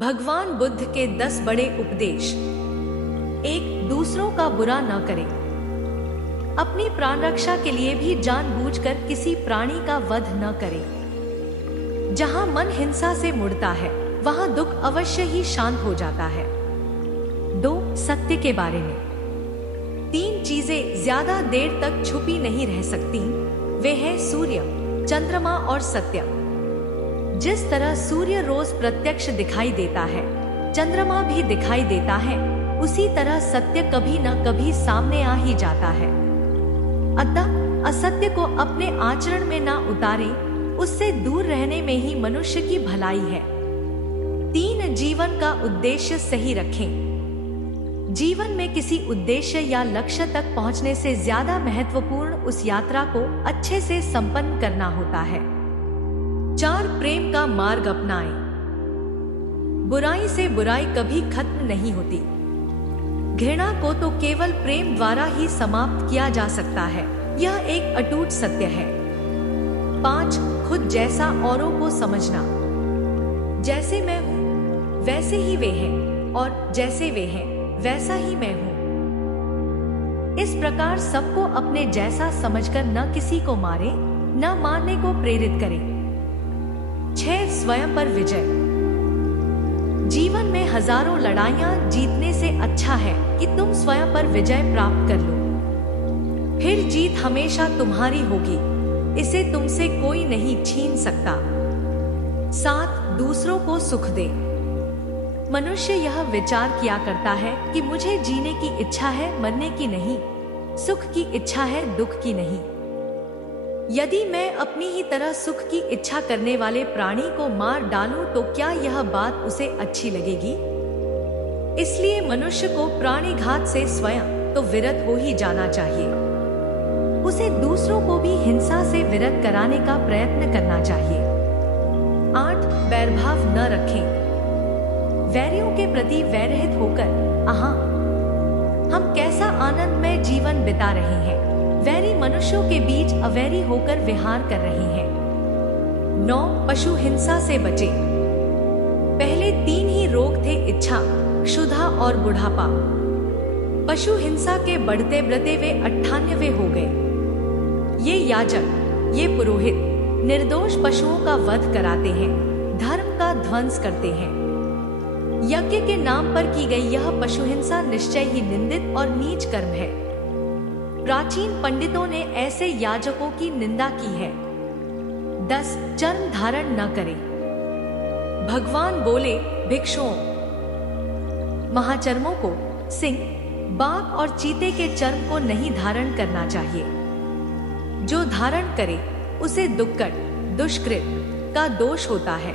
भगवान बुद्ध के 10 बड़े उपदेश। एक, दूसरों का बुरा न करें। अपनी प्राण रक्षा के लिए भी जानबूझकर किसी प्राणी का वध न करें। जहां मन हिंसा से मुड़ता है वहां दुख अवश्य ही शांत हो जाता है। 2, सत्य के बारे में। 3 चीजें ज्यादा देर तक छुपी नहीं रह सकती, वे हैं सूर्य, चंद्रमा और सत्य। जिस तरह सूर्य रोज प्रत्यक्ष दिखाई देता है, चंद्रमा भी दिखाई देता है, उसी तरह सत्य कभी न कभी सामने आ ही जाता है। अतः असत्य को अपने आचरण में ना उतारें, उससे दूर रहने में ही मनुष्य की भलाई है। 3, जीवन का उद्देश्य सही रखें। जीवन में किसी उद्देश्य या लक्ष्य तक पहुंचने से ज्यादा महत्वपूर्ण उस यात्रा को अच्छे से संपन्न करना होता है। 4, प्रेम का मार्ग अपनाएं। बुराई से बुराई कभी खत्म नहीं होती। घृणा को तो केवल प्रेम द्वारा ही समाप्त किया जा सकता है, यह एक अटूट सत्य है। 5, खुद जैसा औरों को समझना। जैसे मैं हूँ वैसे ही वे हैं, और जैसे वे हैं वैसा ही मैं हूँ। इस प्रकार सबको अपने जैसा समझकर न किसी को मारे, न मारने को प्रेरित करें। 6, स्वयं पर विजय। जीवन में हजारों लड़ाइयां जीतने से अच्छा है कि तुम स्वयं पर विजय प्राप्त कर लो। फिर जीत हमेशा तुम्हारी होगी, इसे तुमसे कोई नहीं छीन सकता। 7, दूसरों को सुख दे। मनुष्य यह विचार किया करता है कि मुझे जीने की इच्छा है, मरने की नहीं। सुख की इच्छा है, दुख की नहीं। यदि मैं अपनी ही तरह सुख की इच्छा करने वाले प्राणी को मार डालूं तो क्या यह बात उसे अच्छी लगेगी? इसलिए मनुष्य को प्राणिघात से स्वयं तो विरत हो ही जाना चाहिए। उसे दूसरों को भी हिंसा से विरत कराने का प्रयत्न करना चाहिए। 8, वैरभाव न रखें। वैरियों के प्रति वैरहित होकर हम कैसा आनंदमय जीवन बिता रहे हैं, वैरी मनुष्यों के बीच अवैरी होकर विहार कर रही हैं। 9, पशु हिंसा से बचे। पहले 3 ही रोग थे, इच्छा, क्षुधा और बुढ़ापा। पशु हिंसा के बढ़ते बढ़ते वे 98 हो गए। ये याजक, ये पुरोहित निर्दोष पशुओं का वध कराते हैं, धर्म का ध्वंस करते हैं। यज्ञ के नाम पर की गई यह पशु हिंसा निश्चय ही निंदित और नीच कर्म है। प्राचीन पंडितों ने ऐसे याजकों की निंदा की है। 10, चर्म धारण न करें। भगवान बोले, भिक्षुओं, महाचर्मों को, सिंह, बाघ और चीते के चर्म को नहीं धारण करना चाहिए। जो धारण करे उसे दुक्कड़, दुष्कृत का दोष होता है।